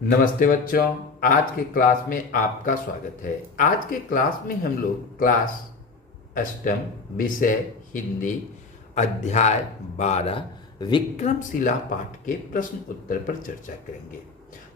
नमस्ते बच्चों। आज के क्लास में आपका स्वागत है। आज के क्लास में हम लोग क्लास अष्टम विषय हिंदी अध्याय 12 विक्रमशिला पाठ के प्रश्न उत्तर पर चर्चा करेंगे।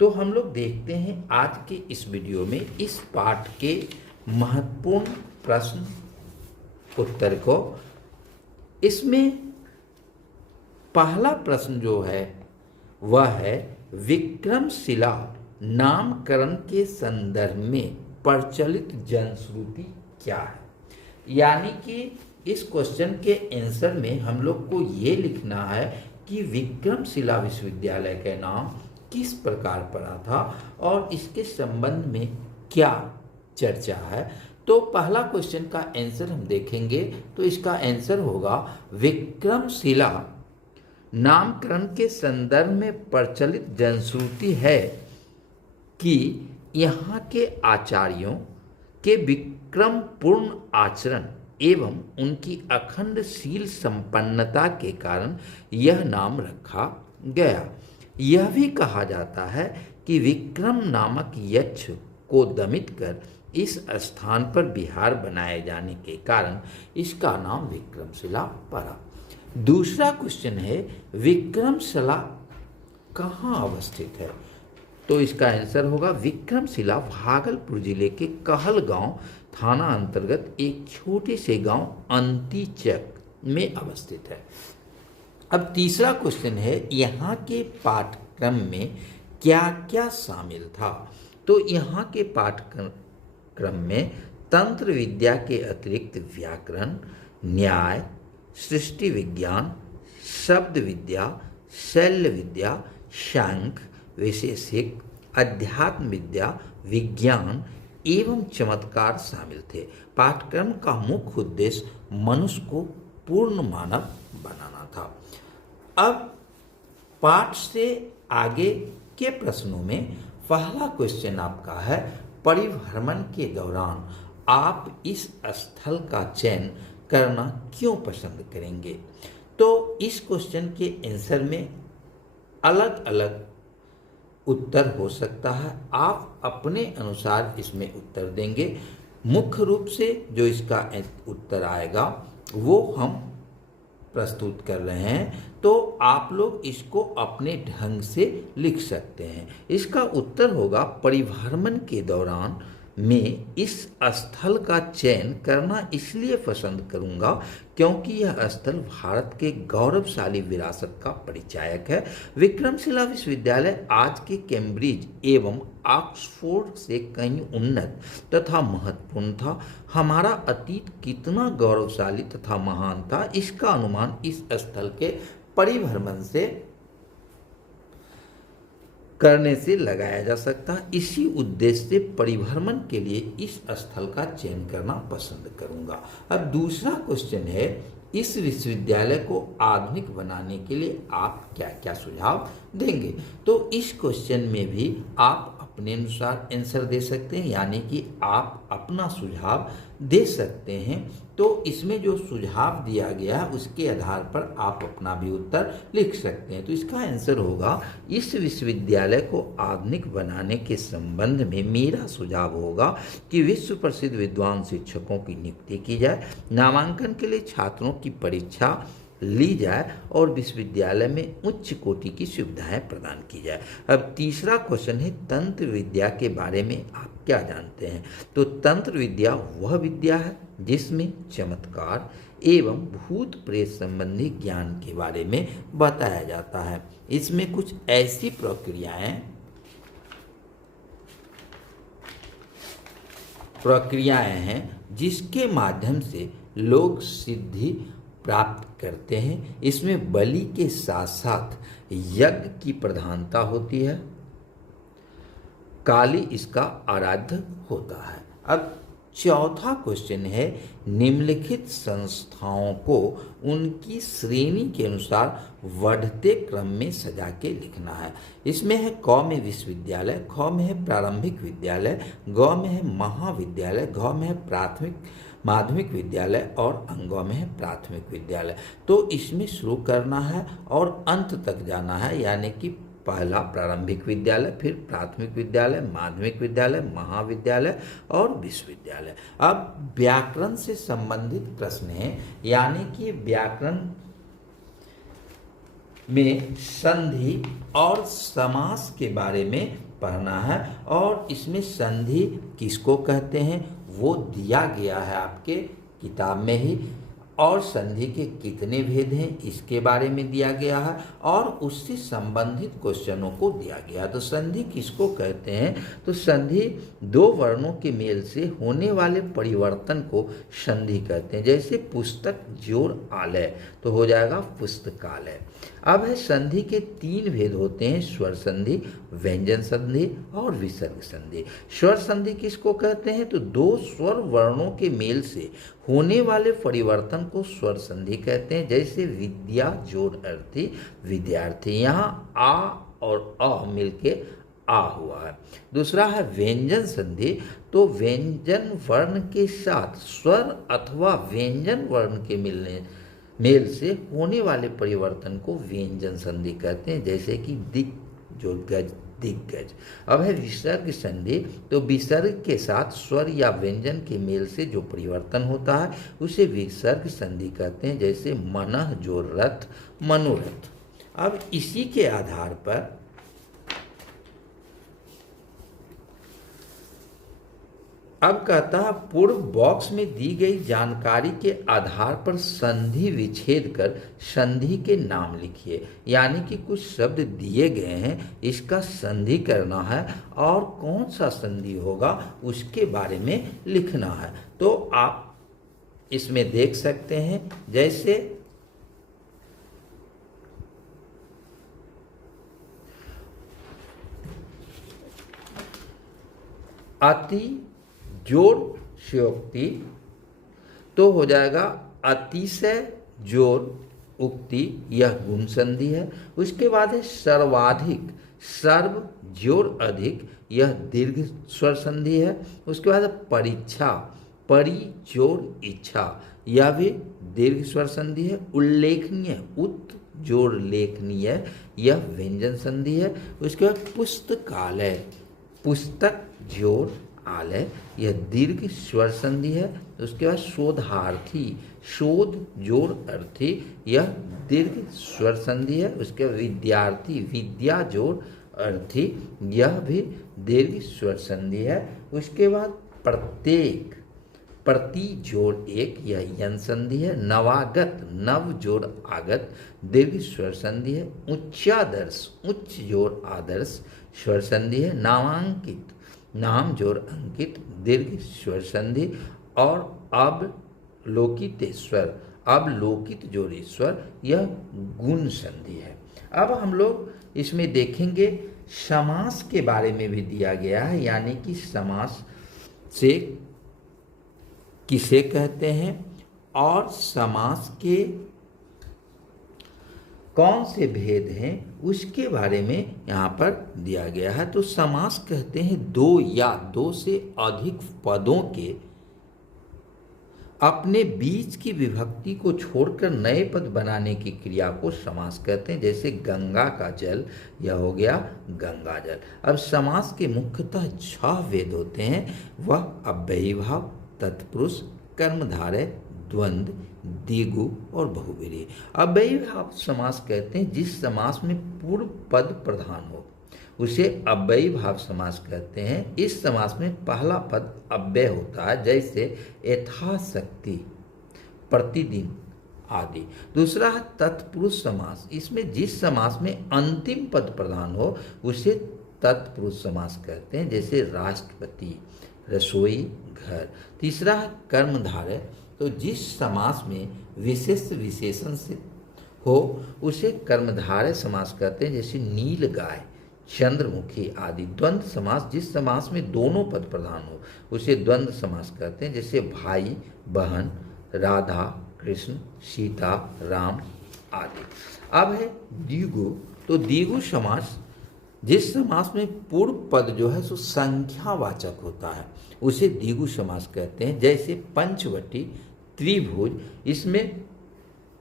तो हम लोग देखते हैं आज के इस वीडियो में इस पाठ के महत्वपूर्ण प्रश्न उत्तर को। इसमें पहला प्रश्न जो है वह है विक्रमशिला नामकरण के संदर्भ में प्रचलित जनश्रुति क्या है। यानी कि इस क्वेश्चन के आंसर में हम लोग को ये लिखना है कि विक्रमशिला विश्वविद्यालय का नाम किस प्रकार पड़ा था और इसके संबंध में क्या चर्चा है। तो पहला क्वेश्चन का आंसर हम देखेंगे तो इसका आंसर होगा विक्रमशिला नामकरण के संदर्भ में प्रचलित जनश्रुति है कि यहाँ के आचार्यों के विक्रमपूर्ण आचरण एवं उनकी अखंडशील संपन्नता के कारण यह नाम रखा गया। यह भी कहा जाता है कि विक्रम नामक यक्ष को दमित कर इस स्थान पर विहार बनाए जाने के कारण इसका नाम विक्रमशिला पड़ा। दूसरा क्वेश्चन है विक्रमशिला कहाँ अवस्थित है। तो इसका आंसर होगा विक्रमशिला भागलपुर जिले के कहलगांव थाना अंतर्गत एक छोटे से गांव अंतीचक में अवस्थित है। अब तीसरा क्वेश्चन है यहाँ के पाठ्यक्रम में क्या क्या शामिल था। तो यहाँ के पाठ्यक्रम में तंत्र विद्या के अतिरिक्त व्याकरण, न्याय, सृष्टि विज्ञान, शब्द विद्या, शैल्य विद्या, सांख्य, वैशेषिक, अध्यात्म विद्या, विज्ञान एवं चमत्कार शामिल थे। पाठ्यक्रम का मुख्य उद्देश्य मनुष्य को पूर्ण मानव बनाना था। अब पाठ से आगे के प्रश्नों में पहला क्वेश्चन आपका है परिभ्रमण के दौरान आप इस स्थल का चयन करना क्यों पसंद करेंगे। तो इस क्वेश्चन के आंसर में अलग अलग उत्तर हो सकता है। आप अपने अनुसार इसमें उत्तर देंगे। मुख्य रूप से जो इसका उत्तर आएगा वो हम प्रस्तुत कर रहे हैं, तो आप लोग इसको अपने ढंग से लिख सकते हैं। इसका उत्तर होगा परिभ्रमण के दौरान मैं इस स्थल का चयन करना इसलिए पसंद करूंगा क्योंकि यह स्थल भारत के गौरवशाली विरासत का परिचायक है। विक्रमशिला विश्वविद्यालय आज के कैम्ब्रिज एवं ऑक्सफोर्ड से कहीं उन्नत तथा महत्वपूर्ण था। हमारा अतीत कितना गौरवशाली तथा महान था इसका अनुमान इस स्थल के परिभ्रमण से करने से लगाया जा सकता है। इसी उद्देश्य से परिभ्रमण के लिए इस स्थल का चयन करना पसंद करूंगा। अब दूसरा क्वेश्चन है इस विश्वविद्यालय को आधुनिक बनाने के लिए आप क्या क्या सुझाव देंगे। तो इस क्वेश्चन में भी आप अपने अनुसार आंसर दे सकते हैं, यानी कि आप अपना सुझाव दे सकते हैं। तो इसमें जो सुझाव दिया गया है उसके आधार पर आप अपना भी उत्तर लिख सकते हैं। तो इसका आंसर होगा इस विश्वविद्यालय को आधुनिक बनाने के संबंध में मेरा सुझाव होगा कि विश्व प्रसिद्ध विद्वान शिक्षकों की नियुक्ति की जाए, नामांकन के लिए छात्रों की परीक्षा ली जाए और विश्वविद्यालय में उच्च कोटि की सुविधाएं प्रदान की जाए। अब तीसरा क्वेश्चन है तंत्र विद्या के बारे में आप क्या जानते हैं। तो तंत्र विद्या वह विद्या है जिसमें चमत्कार एवं भूत प्रेत संबंधी ज्ञान के बारे में बताया जाता है। इसमें कुछ ऐसी प्रक्रियाएं हैं जिसके माध्यम से लोग सिद्धि प्राप्त करते हैं। इसमें बलि के साथ साथ यज्ञ की प्रधानता होती है। काली इसका आराध्य होता है। अब चौथा क्वेश्चन है निम्नलिखित संस्थाओं को उनकी श्रेणी के अनुसार बढ़ते क्रम में सजा के लिखना है। इसमें है क में विश्वविद्यालय, ख में है प्रारंभिक विद्यालय, ग में है महाविद्यालय, घ में है प्राथमिक माध्यमिक विद्यालय और अंगों में है प्राथमिक विद्यालय। तो इसमें शुरू करना है और अंत तक जाना है, यानी कि पहला प्रारंभिक विद्यालय, फिर प्राथमिक विद्यालय, माध्यमिक विद्यालय, महाविद्यालय और विश्वविद्यालय। अब व्याकरण से संबंधित प्रश्न है, यानी कि व्याकरण में संधि और समास के बारे में पढ़ना है, और इसमें संधि किसको कहते हैं वो दिया गया है आपके किताब में ही, और संधि के कितने भेद हैं इसके बारे में दिया गया है, और उससे संबंधित क्वेश्चनों को दिया गया। तो संधि किसको कहते हैं, तो संधि दो वर्णों के मेल से होने वाले परिवर्तन को संधि कहते हैं। जैसे पुस्तक जोड़ आलय तो हो जाएगा पुस्तकालय। अब है संधि के तीन भेद होते हैं, स्वर संधि, व्यंजन संधि और विसर्ग संधि। स्वर संधि किसको कहते हैं, तो दो स्वर वर्णों के मेल से होने वाले परिवर्तन को स्वर संधि कहते हैं। जैसे विद्या जोड़ अर्थी विद्यार्थी, यहाँ आ और अ मिलके आ हुआ है। दूसरा है व्यंजन संधि, तो व्यंजन वर्ण के साथ स्वर अथवा व्यंजन वर्ण के मेल से होने वाले परिवर्तन को व्यंजन संधि कहते हैं। जैसे कि दिक जो गज दिग्गज। अब है विसर्ग संधि, तो विसर्ग के साथ स्वर या व्यंजन के मेल से जो परिवर्तन होता है उसे विसर्ग संधि कहते हैं। जैसे मनः जो रथ मनोरथ। अब इसी के आधार पर अब कहता है पूर्व बॉक्स में दी गई जानकारी के आधार पर संधि विच्छेद कर संधि के नाम लिखिए। यानी कि कुछ शब्द दिए गए हैं, इसका संधि करना है और कौन सा संधि होगा उसके बारे में लिखना है। तो आप इसमें देख सकते हैं, जैसे अति जोड़ स्योक्ति तो हो जाएगा अतिशय जोड़ उक्ति, यह गुण संधि है। उसके बाद है सर्वाधिक, सर्व जोड़ अधिक, यह दीर्घ स्वर संधि है। उसके बाद है परीक्षा, परि जोड़ इच्छा, यह भी दीर्घ स्वर संधि है। उल्लेखनीय, उत जोड़ लेखनीय, यह व्यंजन संधि है। उसके बाद पुस्तकालय, पुस्तक जोड़ आलय, यह दीर्घ स्वर संधि है। उसके बाद शोधार्थी, शोध जोड़ अर्थी, यह दीर्घ स्वर संधि है। उसके बाद विद्यार्थी, विद्या जोड़ अर्थी, यह भी दीर्घ स्वर संधि है। उसके बाद प्रत्येक, प्रति जोड़ एक, यह यन संधि है। नवागत, नव जोड़ आगत, दीर्घ स्वर संधि है। उच्चादर्श, उच्च जोड़ आदर्श, स्वर संधि है। नामांकित, नाम जोड़ अंकित, दीर्घ स्वर संधि। और अब लोकितेश्वर, अब लोकित जोड़ ईश्वर, यह गुण संधि है। अब हम लोग इसमें देखेंगे समास के बारे में भी दिया गया है, यानी कि समास से किसे कहते हैं और समास के कौन से भेद हैं उसके बारे में यहाँ पर दिया गया है। तो समास कहते हैं दो या दो से अधिक पदों के अपने बीच की विभक्ति को छोड़कर नए पद बनाने की क्रिया को समास कहते हैं। जैसे गंगा का जल, यह हो गया गंगा जल। अब समास के मुख्यतः 6 भेद होते हैं, वह अव्ययी भाव, तत्पुरुष, कर्मधारय, द्वंद्व, द्विगु और बहुव्रीहि। अव्ययी भाव समास कहते हैं जिस समास में पूर्व पद प्रधान हो उसे अव्ययी भाव समास कहते हैं। इस समास में पहला पद अव्यय होता है, जैसे यथाशक्ति, प्रतिदिन आदि। दूसरा है तत्पुरुष समास, इसमें जिस समास में अंतिम पद प्रधान हो उसे तत्पुरुष समास कहते हैं, जैसे राष्ट्रपति, रसोई, घर। तीसरा है कर्मधारय, तो जिस समास में विशेष विशेषण से हो उसे कर्मधारय समास कहते हैं, जैसे नील गाय, चंद्रमुखी आदि। द्वंद्व समास, जिस समास में दोनों पद प्रधान हो उसे द्वंद्व समास कहते हैं, जैसे भाई, बहन, राधा, कृष्ण, सीता, राम आदि। अब है द्विगु, तो द्विगु समास जिस समास में पूर्व पद जो है सो संख्यावाचक होता है उसे द्विगु समास कहते हैं, जैसे पंचवटी, त्रिभुज। इसमें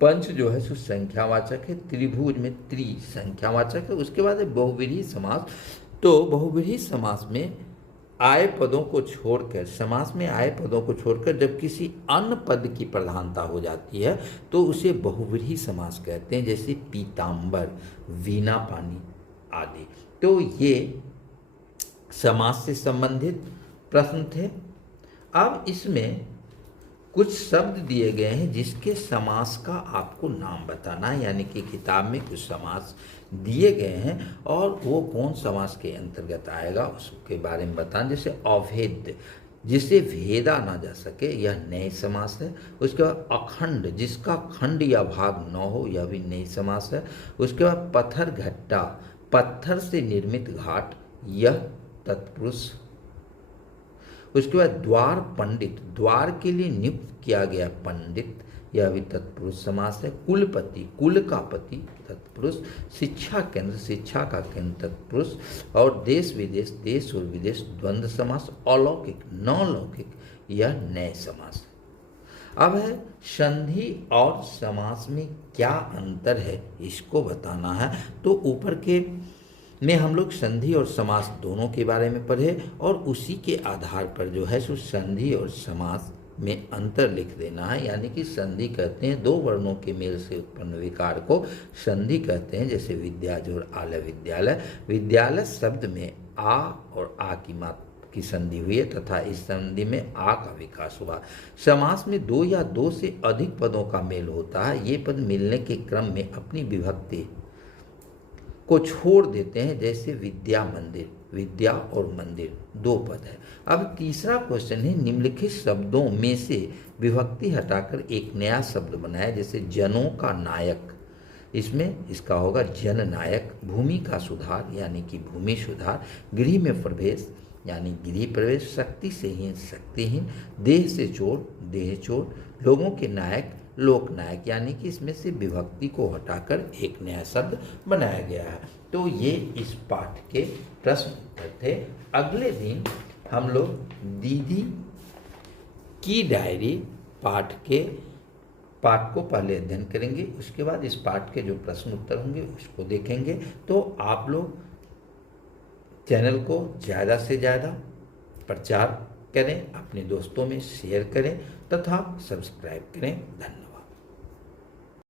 पंच जो है सो संख्यावाचक है, त्रिभुज में त्रि संख्यावाचक है। उसके बाद है बहुव्रीहि समास। तो बहुव्रीहि समास में आए पदों को छोड़कर, समास में आए पदों को छोड़कर जब किसी अन्य पद की प्रधानता हो जाती है तो उसे बहुव्रीहि समास कहते हैं, जैसे पीताम्बर, वीणा पानी आदि। तो ये समास से संबंधित प्रश्न थे। अब इसमें कुछ शब्द दिए गए हैं जिसके समास का आपको नाम बताना है, यानी कि किताब में कुछ समास दिए गए हैं और वो कौन समास के अंतर्गत आएगा उसके बारे में बताना। जैसे अभेद्य, जिसे भेदा ना जा सके, यह नए समास है। उसके बाद अखंड, जिसका खंड या भाग न हो, यह भी नई समास है। उसके बाद पत्थर घट्टा, पत्थर से निर्मित घाट, यह तत्पुरुष। उसके बाद द्वार पंडित, द्वार के लिए नियुक्त किया गया पंडित, यह भी तत्पुरुष समास है। कुलपति, कुल का पति तत्पुरुष। शिक्षा केंद्र, शिक्षा का केंद्र तत्पुरुष। और देश विदेश, देश और विदेश द्वंद्व समास। अलौकिक, नौलौकिक, यह नए समास है। अब है संधि और समास में क्या अंतर है, इसको बताना है। तो ऊपर के में हम लोग संधि और समास दोनों के बारे में पढ़े और उसी के आधार पर जो है सो संधि और समास में अंतर लिख देना है। यानी कि संधि कहते हैं दो वर्णों के मेल से उत्पन्न विकार को संधि कहते हैं, जैसे विद्याजोर आलय विद्यालय। विद्यालय शब्द में आ और आ की मात्रा की संधि हुई है तथा इस संधि में आ का विकास हुआ। समास में दो या दो से अधिक पदों का मेल होता है। ये पद मिलने के क्रम में अपनी विभक्ति को छोड़ देते हैं, जैसे विद्या मंदिर, विद्या और मंदिर दो पद है। अब तीसरा क्वेश्चन है, निम्नलिखित शब्दों में से विभक्ति हटाकर एक नया शब्द बनाया, जैसे जनों का नायक, इसमें इसका होगा जननायक। भूमि का सुधार यानी कि भूमि सुधार। गृह में प्रवेश यानी गृह प्रवेश। शक्ति से हीन, शक्तिहीन। देह से चोर, देह चोर। लोगों के नायक, लोकनायक, यानी कि इसमें से विभक्ति को हटाकर एक नया शब्द बनाया गया है। तो ये इस पाठ के प्रश्न उत्तर थे। अगले दिन हम लोग दीदी की डायरी पाठ को पहले अध्ययन करेंगे, उसके बाद इस पाठ के जो प्रश्न उत्तर होंगे उसको देखेंगे। तो आप लोग चैनल को ज़्यादा से ज़्यादा प्रचार करें, अपने दोस्तों में शेयर करें तथा सब्सक्राइब करें। धन्यवाद।